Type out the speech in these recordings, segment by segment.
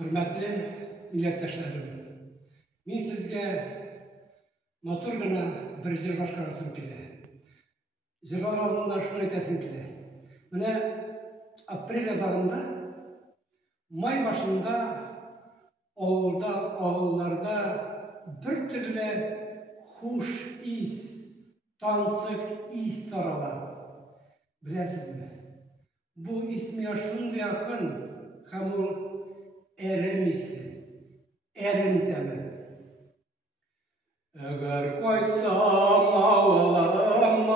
Hürmetli milletdaşlarım, men sizge motor gana bir jil başkarasım kele. Jillar aldında şunu aytasım kele. Mine aprel azarında, may başında ağıllarda bir türlü hoş is, tansık is tarala. Bilesizmi? Bu ismiye şunday yakın, hamur erim isi, erim temi. Eğer koysam ağlama,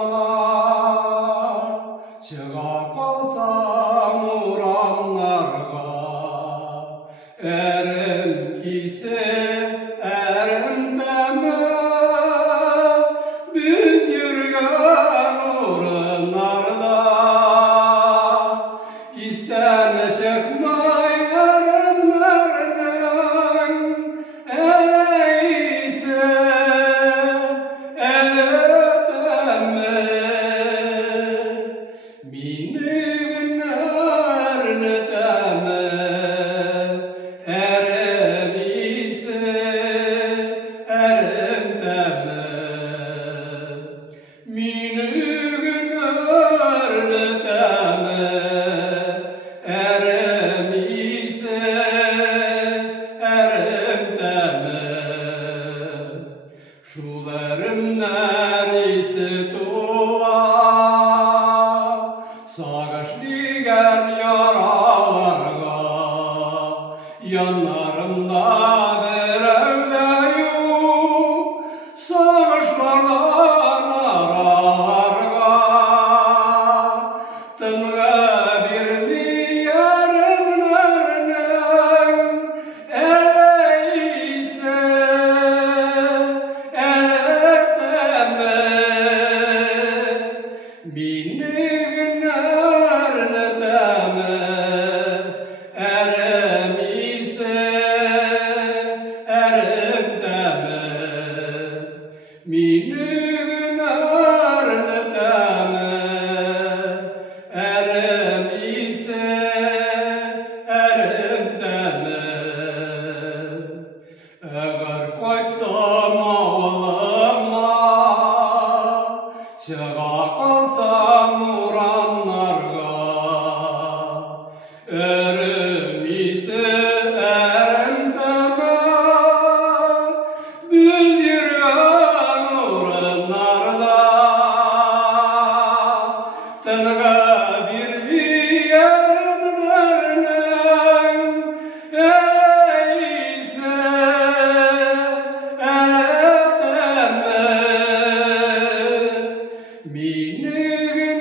çığa kalsam uğramlarga, erim isi, erim temi, biz yürgen uğrunarda, istene çıkmay erimlerden, eleyse, eleteme, minin erneteme, eremise, eremteme, minin erneteme, eremise, eremteme, şularım neresi tuğa, sağışligen yaralarga, yanlarımda bir evde yok, sağışlardan aralarga, tınga bir yerimlerden, eleyse, eleteme, minin erneteme, eremise, eremteme, minin erneteme, eremise, eremteme. Eğer koysam ağlama, çığa kalsam uğramlarga, eremise, eremteme, biz yürgen uğrunarda, tınga bir yerimlerden, eleyse, eleteme, minin